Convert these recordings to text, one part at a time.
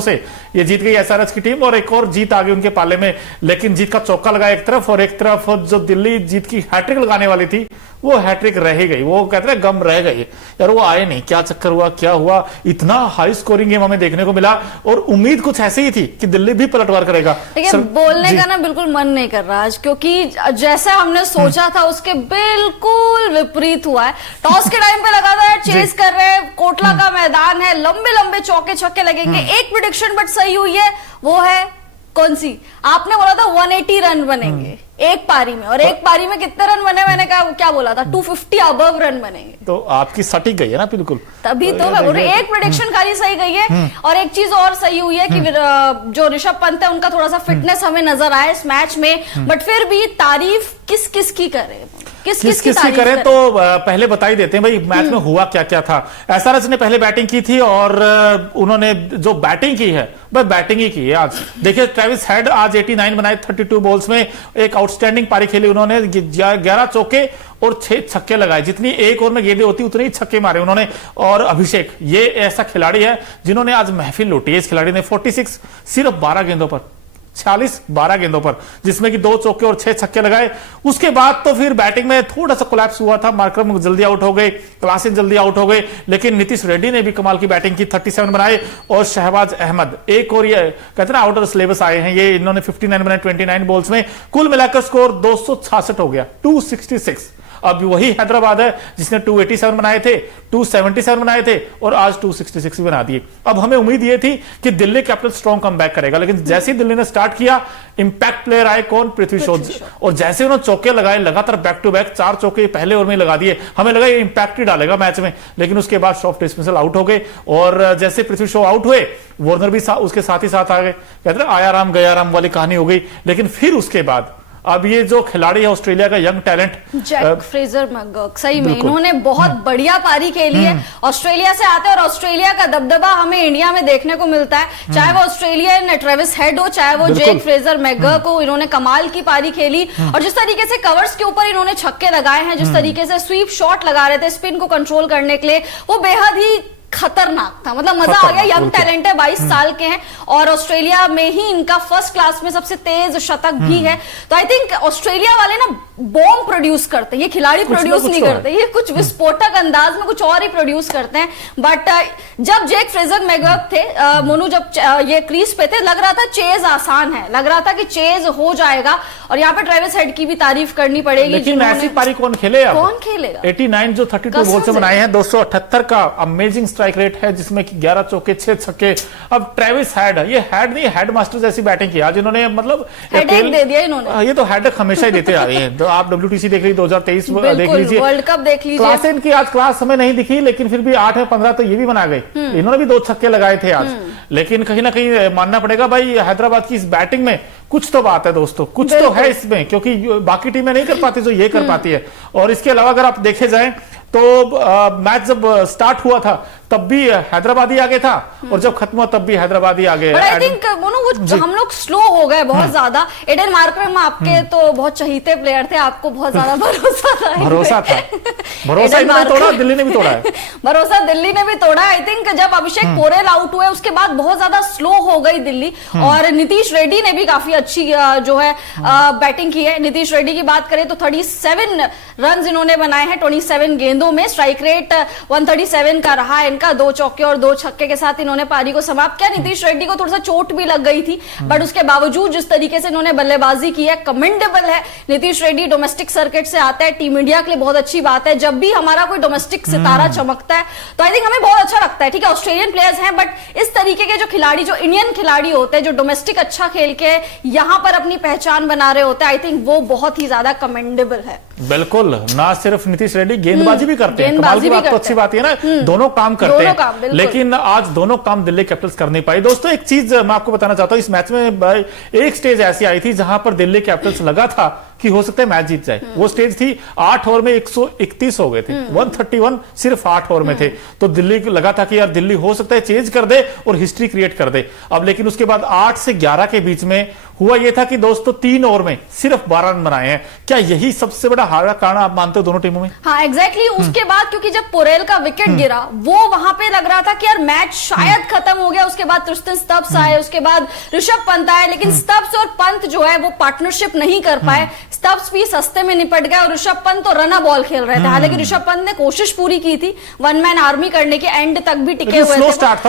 से ये जीत गई एसआरएच की टीम और एक और जीत आ गई उनके पाले में। लेकिन जीत का चौका लगा एक तरफ और एक तरफ जो दिल्ली जीत की हैट्रिक लगाने वाली थी वो हैट्रिक रह ही गई। वो कहते हैं गम रह गई यार, वो आए नहीं। क्या चक्कर हुआ, क्या हुआ? इतना हाई स्कोरिंग गेम हमें देखने को मिला और उम्मीद कुछ ऐसी ही थी कि दिल्ली भी पलटवार करेगा। बोलने का ना बिल्कुल मन नहीं कर रहा आज, क्योंकि जैसा हमने सोचा था उसके बिल्कुल विपरीत हुआ है। टॉस के टाइम पे लगातार चेस कर रहे हैं, कोटला का मैदान है, लंबे लंबे चौके छक्के लगेंगे। एक प्रेडिक्शन बट सही हुई है, वो है कौन सी? आपने बोला था 180 रन बनेंगे एक पारी में, और एक पारी में कितने रन बने? मैंने क्या बोला था? 250 अबव रन बनेंगे। तो आपकी सटीक गई है ना बिल्कुल, तभी तो मैं बोल रही हूँ एक प्रेडिक्शन खाली सही गई है। और एक चीज और सही हुई है कि जो ऋषभ पंत है उनका थोड़ा सा फिटनेस हमें नजर आया इस मैच में। बट फिर भी तारीफ किस किस की करें, किस की करें? तो पहले बता ही देते हैं भाई मैच में हुआ क्या क्या था। एसआरएच ने पहले बैटिंग की थी और उन्होंने जो बैटिंग की है बस बैटिंग ही की है आज। देखिए ट्रेविस हेड आज 89 बनाए 32 बॉल्स में, एक आउटस्टैंडिंग पारी खेली उन्होंने। 11 चौके और 6 छक्के लगाए, जितनी एक ओवर में गेंदें होती उतने ही छक्के मारे उन्होंने। और अभिषेक ये ऐसा खिलाड़ी है जिन्होंने आज महफिल लूटी है। इस खिलाड़ी ने 46 सिर्फ 12 गेंदों पर, 46 12 गेंदों पर, जिसमें कि 2 चौके और 6 छक्के लगाए। उसके बाद तो फिर बैटिंग में थोड़ा सा कोलैप्स हुआ था। मार्करम जल्दी आउट हो गए, क्लासन जल्दी आउट हो गए, लेकिन नीतीश रेड्डी ने भी कमाल की बैटिंग की, 37 बनाए। और शहबाज अहमद एक और ये कहते हैं आउटर सिलेबस आए हैं, ये इन्होंने 59 बनाए 29 बॉल्स में। कुल मिलाकर स्कोर 266 हो गया, 266। अब वही हैदराबाद है जिसने 287 बनाए थे, 277 बनाए थे और आज 266 बना दिए। अब हमें उम्मीद ये थी कि दिल्ली कैपिटल स्ट्रॉन्ग कमबैक करेगा, लेकिन जैसे ही दिल्ली ने स्टार्ट किया इंपैक्ट प्लेयर आए कौन? पृथ्वी शॉ। और जैसे उन्होंने चौके लगाए लगातार बैक टू बैक, 4 चौके पहले ओवर में लगा दिए, हमें लगा ये इंपैक्ट ही डालेगा मैच में। लेकिन उसके बाद सॉफ्ट डिस्मिसल आउट हो गए और जैसे पृथ्वी शॉ आउट हुए वार्नर भी उसके साथ ही साथ आ गए। कहते हैं आया राम गया राम वाली कहानी हो गई। लेकिन फिर उसके बाद अब ये जो खिलाड़ी है ऑस्ट्रेलिया का young talent Jake Fraser McGurk, सही में इन्होंने बहुत बढ़िया पारी खेली है। ऑस्ट्रेलिया से आते हैं और ऑस्ट्रेलिया का दबदबा हमें इंडिया में देखने को मिलता है, चाहे वो ऑस्ट्रेलियन ट्रेविस हेड हो, चाहे वो जैक फ्रेजर मैकगर्क हो। इन्होंने कमाल की पारी खेली और जिस तरीके से कवर्स के ऊपर इन्होंने छक्के लगाए हैं, जिस तरीके से स्वीप शॉट लगा रहे थे स्पिन को कंट्रोल करने के लिए, वो बेहद ही खतरनाक था। मतलब मजा आ गया। यंग टैलेंट है, 22 साल के हैं और ऑस्ट्रेलिया में ही इनका फर्स्ट क्लास में सबसे तेज शतक भी है। तो आई थिंक ऑस्ट्रेलिया वाले ना बॉम्ब प्रोड्यूस करते हैं, ये खिलाड़ी प्रोड्यूस नहीं करते, ये कुछ विस्फोटक अंदाज में कुछ और ही प्रोड्यूस करते हैं। बट जब जैक फ्रेजर मैकगर्क थे मोनू, जब ये क्रीज पे थे, लग रहा था चेज आसान है, लग रहा था कि चेज हो जाएगा। और यहाँ पे ट्रेविस हेड की भी तारीफ करनी पड़ेगी। लेकिन ऐसी पारी कौन खेलेगा? कौन खेलेगा? 89 जो 32 बॉल से बनाए हैं, 278 का अमेजिंग स्ट्राइक रेट है, जिसमें कि 11 चौके 6 छक्के। अब ट्रेविस हेड, ये हेड नहीं हेड मास्टर जैसी बैटिंग की आज इन्होंने, मतलब हेडेक दे दिया इन्होंने। ये तो हेडेक हमेशा ही देते आ रही है। तो आप WTC देख लीजिए, 2023 देख लीजिए, वर्ल्ड कप देख लीजिए। क्लासन की आज क्लास हमें नहीं दिखी, लेकिन फिर भी 8 है 15 तो ये भी बना गए। इन्होंने भी 2 छक्के लगाए थे आज। लेकिन कहीं ना कहीं मानना पड़ेगा भाई हैदराबाद की इस बैटिंग में कुछ तो बात है दोस्तों, कुछ तो है इसमें, क्योंकि बाकी टीमें नहीं कर पाती जो ये कर पाती है। और इसके अलावा अगर आप देखे जाएं तो मैच जब स्टार्ट हुआ था तब भी हैदराबाद ही आगे था और जब खत्म हुआ तब भी हैदराबाद ही आगे। आई थिंक हम लोग स्लो हो गए बहुत ज्यादा। एडन मार्करम आपके तो बहुत चहीते प्लेयर थे, आपको बहुत ज्यादा भरोसा था। भरोसा इन्होंने तोड़ा, दिल्ली ने भी तोड़ा है। भरोसा दिल्ली ने भी तोड़ा। आई थिंक जब अभिषेक पोरेल आउट हुए उसके बाद बहुत ज्यादा स्लो हो गई दिल्ली और नीतीश रेड्डी ने भी काफी अच्छी जो है बैटिंग की है। नीतीश रेड्डी की बात करें तो 37 रन इन्होंने बनाए हैं 27 गेंदों में। स्ट्राइक रेट 137 का रहा है इनका, 2 चौके और 2 छक्के के साथ इन्होंने पारी को समाप्त किया। नीतीश रेड्डी को थोड़ा सा चोट भी लग गई थी, बट उसके बावजूद जिस तरीके से इन्होंने बल्लेबाजी की है कमेंडेबल है। नीतीश रेड्डी डोमेस्टिक सर्किट से आता है, टीम इंडिया के लिए बहुत अच्छी बात है। जब भी हमारा कोई डोमेस्टिक सितारा चमकता है तो आई थिंक हमें बहुत अच्छा लगता है। ठीक है ऑस्ट्रेलियन प्लेयर्स हैं, बट इस तरीके के जो खिलाड़ी, जो इंडियन खिलाड़ी होते हैं, जो डोमेस्टिक अच्छा खेल के यहां पर अपनी पहचान बना रहे होते हैं, आई थिंक वो बहुत ही ज्यादा कमेंडेबल है। बिल्कुल, ना सिर्फ नीतीश रेड्डी गेंदबाजी भी करते हैं, कमाल की बात तो अच्छी बात है ना, दोनों काम करते हैं। लेकिन आज दोनों काम दिल्ली कैपिटल्स कर नहीं पाई। दोस्तों एक चीज मैं आपको बताना चाहता हूं, इस मैच में एक स्टेज ऐसी आई थी जहां पर दिल्ली कैपिटल्स लगा था कि हो सकता है मैच जीत जाए। वो स्टेज थी 8 ओवर में 131 हो गए थे, 131 सिर्फ 8 ओवर में थे। तो दिल्ली को लगा था कि यार दिल्ली हो सकता है चेंज कर दे और हिस्ट्री क्रिएट कर दे। अब लेकिन उसके बाद 8 से 11 के बीच में हुआ यह था कि दोस्तों 3 ओवर में सिर्फ 12 रन बनाए हैं। क्या यही सबसे बड़ा हार का कारण आप मानते हो दोनों टीमों में? हाँ एग्जैक्टली उसके बाद क्योंकि जब पोरेल का विकेट गिरा वो वहां पे लग रहा था कि यार मैच शायद खत्म हो गया। उसके बाद ट्रिस्टन स्टब्स आए, उसके बाद ऋषभ पंत आए, लेकिन स्टब्स और पंत जो है वो पार्टनरशिप नहीं कर पाए। स्टब्स भी सस्ते में निपट गए और ऋषभ पंत तो रन बॉल खेल रहे थे। हालांकि ऋषभ पंत ने कोशिश पूरी की थी, वन मैन आर्मी करने के एंड तक भी टिके हुए थे।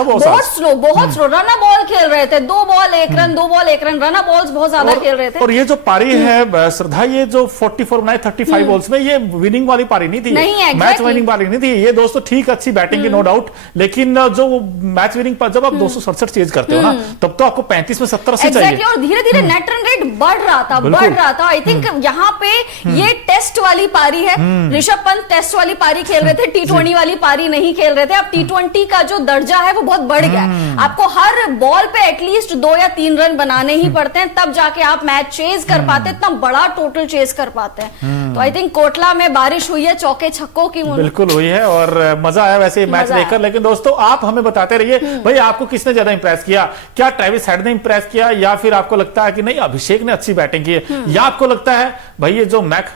बहुत स्लो रन बॉल खेल रहे थे, 2 ball 1 run, 2 ball 1 run, run balls बहुत ज्यादा खेल रहे थे। और ये जो पारी है श्रद्धा, ये जो 44 बनाए 35 बॉल्स में, ये विनिंग वाली पारी नहीं थी, मैच विनिंग पारी नहीं थी। ये दोस्तों ठीक अच्छी बैटिंग की नो डाउट, लेकिन जो मैच विनिंग पर जब आप 267 चेज करते हो ना, तब तो आपको 35 में 70 से चाहिए। और धीरे धीरे नेट रन रेट बढ़ रहा था। आई थिंक यहाँ पे ये टेस्ट वाली पारी है। ऋषभ पंत टेस्ट वाली पारी खेल रहे थे, T20 वाली पारी नहीं खेल रहे थे। अब T20 का जो दर्जा है वो बहुत बढ़ गया है। आपको हर बॉल पे एटलीस्ट 2 या 3 रन बनाने ही पड़ते हैं, तब जाके आप मैच चेज कर पाते हैं, इतना बड़ा टोटल चेज कर पाते हैं। तो आई थिंक कोटला में बारिश हुई है चौके छक्कों की, बिल्कुल हुई है और मजा आया वैसे मैच देखकर। लेकिन दोस्तों आप हमें बताते रहिए भाई आपको किसने ज्यादा इंप्रेस किया? क्या ट्रेविस हेड ने इंप्रेस किया, या फिर आपको लगता है कि नहीं अभिषेक ने अच्छी बैटिंग की है, या आपको लगता है भाई ये जो मैक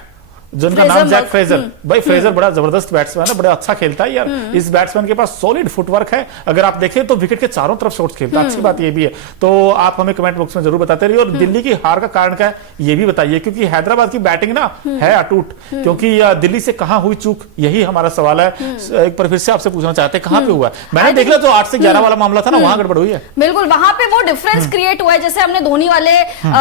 जिनका नाम जैक फ्रेजर, भाई फ्रेजर बड़ा जबरदस्त बैट्समैन है, बड़ा अच्छा खेलता है यार। इस बैट्समैन के पास सॉलिड फुटवर्क है, अगर आप देखें तो विकेट के चारों तरफ शॉट्स खेलता है। अच्छी बात ये भी है। तो आप हमें कमेंट बॉक्स में जरूर बताते रहिए। और दिल्ली की हार का कारण क्या है ये भी बताइए, क्योंकि हैदराबाद की बैटिंग ना है अटूट, क्योंकि दिल्ली से कहां हुई चूक, यही हमारा सवाल है। एक बार फिर से आपसे पूछना चाहते हैं कहां पे हुआ? मैंने देख लिया जो 8 से 11 वाला मामला था ना, वहां गड़बड़ हुई है। बिल्कुल वहां पे वो डिफरेंस क्रिएट हुआ है, जैसे हमने धोनी वाले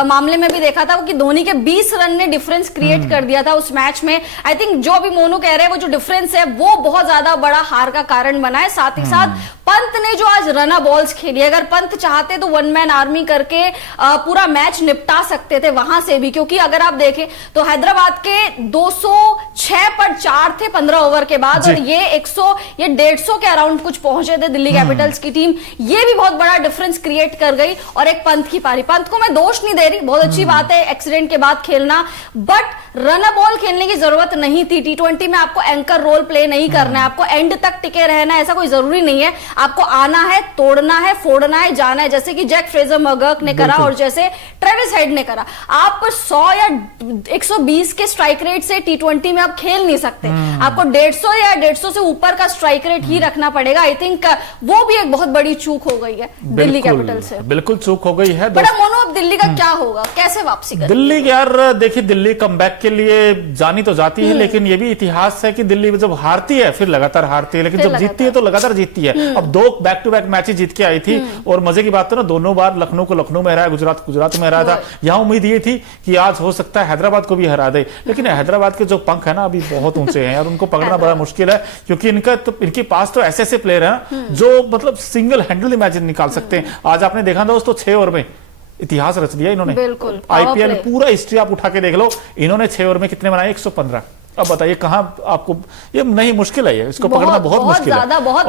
मामले में भी देखा था कि धोनी के 20 रन ने डिफरेंस क्रिएट कर दिया था उस मैच में। आई थिंक जो अभी मोनू कह रहे हैं वो जो डिफरेंस है वो बहुत ज्यादा बड़ा हार का कारण बना है। साथ ही साथ पंत ने जो आज रन बॉल्स खेली, अगर पंत चाहते तो वन मैन आर्मी करके पूरा मैच निपटा सकते थे वहां से भी, क्योंकि अगर आप देखें तो हैदराबाद के 206 पर 4 थे 15 ओवर के बाद, और ये 150 के अराउंड कुछ पहुंचे थे दिल्ली कैपिटल्स की टीम। ये भी बहुत बड़ा डिफरेंस क्रिएट कर गई। और एक पंत की पारी, पंत को मैं दोष नहीं दे रही, बहुत अच्छी बात है एक्सीडेंट के बाद खेलना, बट रन बॉल खेलने की जरूरत नहीं थी। T20 में आपको एंकर रोल प्ले नहीं करना है, आपको एंड तक टिके रहना है, ऐसा कोई जरूरी नहीं है। आपको आना है, तोड़ना है, फोड़ना है, जाना है, जैसे कि जैक फ्रेजर मगर्क ने करा और जैसे ट्रेविस हेड ने करा। आप 100 या 120 के स्ट्राइक रेट से T20 में आप खेल नहीं सकते, आपको 150 या 150 से ऊपर का स्ट्राइक रेट ही रखना पड़ेगा। आई थिंक वो भी एक बहुत बड़ी चूक हो गई है दिल्ली कैपिटल से, बिल्कुल चूक हो गई है। बड़ा मोनू अब दिल्ली का क्या होगा, कैसे वापसी करेगी दिल्ली? यार देखिए दिल्ली कमबैक के लिए जानी तो जाती है, लेकिन ये भी इतिहास है कि दिल्ली जब हारती है फिर लगातार हारती है, लेकिन जब जीतती है तो लगातार जीतती है। अब 2 बैक टू बैक मैचेस जीत के आई थी, और मजे की बात तो ना दोनों बार लखनऊ को लखनऊ में हराया, गुजरात में हराया था। यहां उम्मीद ये थी कि आज हो सकता है हैदराबाद को भी हरा दे, लेकिन हैदराबाद के जो पंख है ना अभी बहुत ऊंचे हैं यार, उनको पकड़ना बड़ा मुश्किल है, क्योंकि इनके पास तो ऐसे प्लेयर है जो मतलब सिंगल हैंडल मैच निकाल सकते हैं। आज आपने देखा दोस्तों 6 ओवर में इतिहास रच दिया इन्होंने। बिल्कुल आईपीएल पूरा हिस्ट्री आप उठा के देख लो, इन्होंने 6 ओवर में कितने बनाए? 115। अब बताइए कहां आपको ये नहीं, मुश्किल है ये, इसको पकड़ना बहुत मुश्किल है।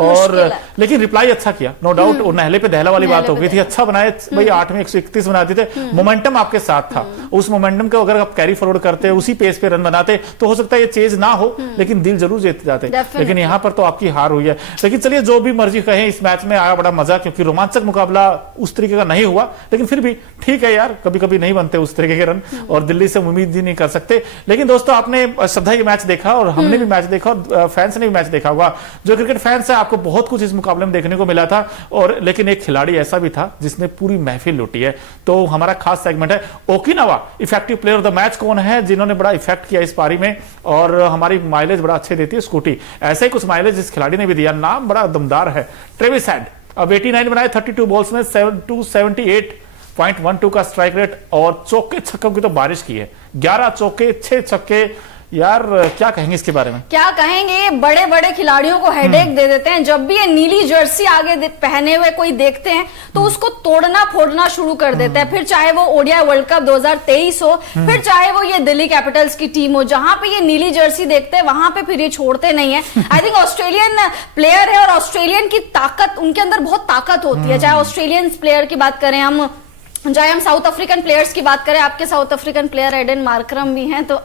और लेकिन रिप्लाई अच्छा किया नो डाउट, और नहले पे दहला वाली बात हो गई थी, अच्छा बनाए भाई। 8 में 131 बनाते थे, मोमेंटम आपके साथ था, उस मोमेंटम को अगर आप कैरी फॉरवर्ड करते, उसी पेस पे रन बनाते तो हो सकता है ये चेज ना हो, लेकिन दिल जरूर जीत जाते। लेकिन यहां पर तो आपकी हार हुई है। लेकिन चलिए जो भी मर्जी कहें, इस मैच में आया बड़ा मजा, क्योंकि रोमांचक मुकाबला उस तरीके का नहीं हुआ, लेकिन फिर भी ठीक है यार, कभी कभी नहीं बनते उस तरीके के रन, और दिल्ली से उम्मीद ही नहीं कर सकते। लेकिन दोस्तों आपने श्रद्धा ये मैच देखा, और हमने भी मैच देखा, और फैंस ने भी मैच देखा होगा। जो क्रिकेट फैंस है आपको बहुत कुछ इस मुकाबले में देखने को मिला था, और लेकिन एक खिलाड़ी ऐसा भी था जिसने पूरी महफिल लूटी है। तो हमारा खास सेगमेंट है Okinawa effective player of the match कौन है, जिन्होंने बड़ा इफेक्ट किया इस पारी में, और हमारी माइलेज बड़ा अच्छे देती है स्कूटी। ऐसे ही कुछ माइलेज इस खिलाड़ी ने भी दिया, नाम बड़ा दमदार है, ट्रेविस हेड। अब 89 बनाए 32 बॉल्स में, 278.12 का स्ट्राइक रेट, और चौके छक्कों की तो बारिश की है, 11 चौके 6 छक्के। यार क्या कहेंगे इसके बारे में? क्या कहेंगे, बड़े बड़े खिलाड़ियों को हेडेक दे देते हैं। जब भी ये नीली जर्सी आगे पहने हुए कोई देखते हैं तो उसको तोड़ना फोड़ना शुरू कर देते हैं, फिर चाहे वो ओडीआई वर्ल्ड कप 2023 हो, फिर चाहे वो ये दिल्ली कैपिटल्स की टीम हो, जहां पे ये नीली जर्सी देखते हैं वहां पे फिर ये छोड़ते नहीं है। आई थिंक ऑस्ट्रेलियन प्लेयर है, और ऑस्ट्रेलियन की ताकत, उनके अंदर बहुत ताकत होती है, चाहे ऑस्ट्रेलियन प्लेयर की बात करें हम, चाहे हम साउथ अफ्रीकन प्लेयर्स की बात करें, आपके South African player Aiden Markram भी हैं, तो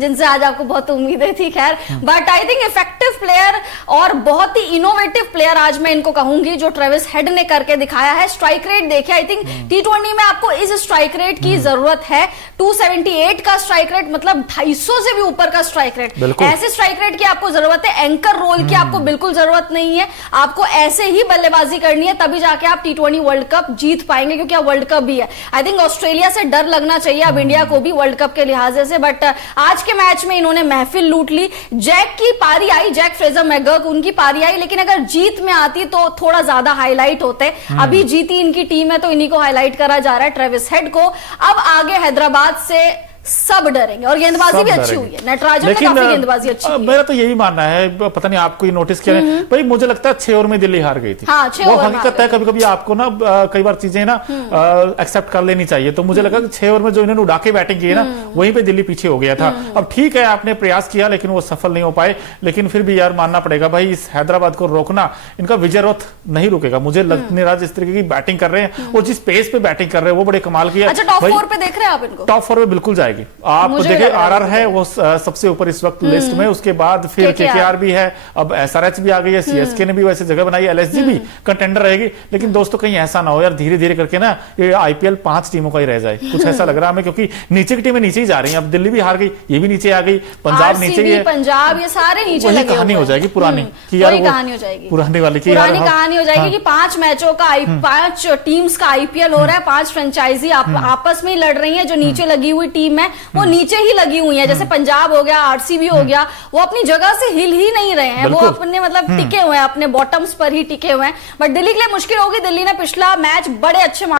जिनसे आज आपको बहुत उम्मीदें थी, खैर but I think effective player और बहुत ही इनोवेटिव प्लेयर आज मैं इनको कहूंगी जो ट्रेविस हेड ने करके दिखाया है। स्ट्राइक रेट देखिए, आई थिंक T20 में आपको इस स्ट्राइक रेट की जरूरत है। 278 का स्ट्राइक रेट, मतलब 250 से भी ऊपर का स्ट्राइक रेट, ऐसे स्ट्राइक रेट की आपको जरूरत है। एंकर रोल की आपको बिल्कुल जरूरत नहीं है, आपको ऐसे ही बल्लेबाजी करनी है, तभी जाके आप T20 वर्ल्ड कप जीत पाएंगे, क्योंकि अब वर्ल्ड कप भी है। आई थिंक ऑस्ट्रेलिया से डर लगना चाहिए अब इंडिया को भी वर्ल्ड कप के लिहाज से, बट आज के मैच में इन्होंने महफिल लूट ली। जैक की पारी आई, जैक फ्रेजर मैकगर्क, उनकी पारी आई, लेकिन अगर जीत में आती तो थोड़ा ज्यादा हाईलाइट होते। अभी जीती इनकी टीम है तो इन्हीं को हाईलाइट करा जा रहा है, ट्रेविस हेड को। अब आगे हैदराबाद से सब डरेंगे, और गेंदबाजी भी अच्छी हुई है, नटराजन ने काफी गेंदबाजी अच्छी की। मेरा तो यही मानना है, पता नहीं आपको ये नोटिस किया है भाई, मुझे लगता है 6 ओवर में दिल्ली हार गई थी। हाँ, 6 वो ओवर हकीकत है, कभी कभी आपको ना कई बार चीजें ना एक्सेप्ट कर लेनी चाहिए। तो मुझे लगा कि 6 ओवर में जो इन्होंने उड़ा के बैटिंग की है ना, वहीं पे दिल्ली पीछे हो गया था। अब ठीक है, आपने प्रयास किया लेकिन वो सफल नहीं हो पाए, लेकिन फिर भी यार मानना पड़ेगा भाई, इस हैदराबाद को रोकना, इनका विजय रथ नहीं रुकेगा। मुझे नहीं रहा जिस तरीके की बैटिंग कर रहे हैं और जिस पेस पे बैटिंग कर रहे हैं वो बड़े कमाल की है। अच्छा, टॉप 4 पे देख रहे हैं आप इनको? टॉप 4 में बिल्कुल जाएगी। आप देखिए आरआर है वो सबसे ऊपर इस वक्त लिस्ट में, उसके बाद फिर केकेआर भी है, अब एसआरएच भी आ गई है, सीएसके ने भी वैसे जगह बनाई है, एलएसजी भी कंटेंडर रहेगी। लेकिन दोस्तों कहीं ऐसा ना हो यार, धीरे धीरे करके ना ये आईपीएल 5 टीमों का ही रह जाए, कुछ ऐसा लग रहा है हमें, क्योंकि नीचे की टीमें नीचे ही जा रही हैं। अब दिल्ली भी हार गई, ये भी नीचे आ गई, पंजाब नीचे ही है, पंजाब, ये सारे नीचे लगे। कहानी हो जाएगी पुरानी कि यार कहानी हो जाएगी, पुरानी वाली की पुरानी कहानी हो जाएगी कि 5 मैचों का 5 टीम्स का आईपीएल हो रहा है, 5 फ्रेंचाइजी आपस में ही लड़ रही है। जो नीचे लगी हुई टीम है वो नीचे ही लगी हुई है, जैसे पंजाब हो गया, आरसीबी हो गया, वो अपनी जगह से हिल ही नहीं रहे हैं, वो अपने मतलब टिके हुए हैं, अपने बॉटम्स पर ही टिके हुए हैं। बट दिल्ली के लिए मुश्किल होगी। दिल्ली ने पिछला मैच बड़े अच्छे